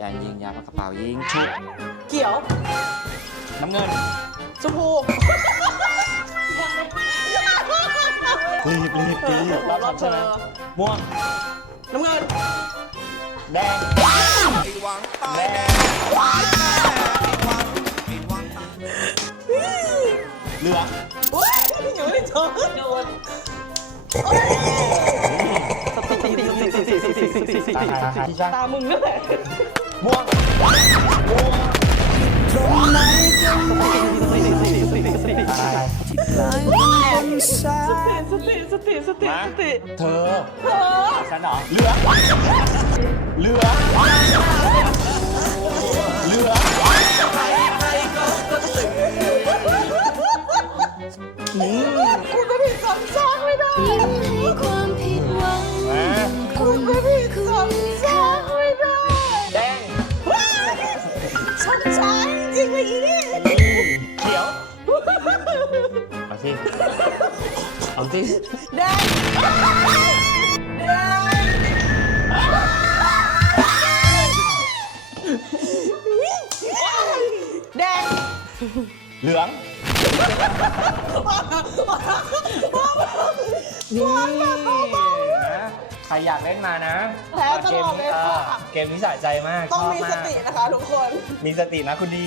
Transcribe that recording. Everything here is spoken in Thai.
แดงยิงยาวปากกระเป๋ายิงชุบเขียวน้ำเงินชมพูรีบรีบรีบรอบเธอม่วงน้ำเงินแดงแดงเหลืองอุ้ยอยู่ไม่โดนโดนสติสติสติสติสติสติสติตาตาตาที่ช่างตามึงนั่นแหละ ม่วงม่วงตายสติสติสติสติเธอ เธอฉันเหรอเหลือเหลือเหลืองกูก็ผิดซ้ำซากไม่ได้ ช้ำช้าจริงๆเลยอีนี่เขียวเอาสิเอาสิแดงแดงแดงเหลือง นี่ ใครอยากเล่นมานะแพ้ตลอดเลยเกมนี้ค่ะเออเกมนี้สะใจมากต้องชบมีมาสกตินะคะทุกคน มีสตินะคุณดี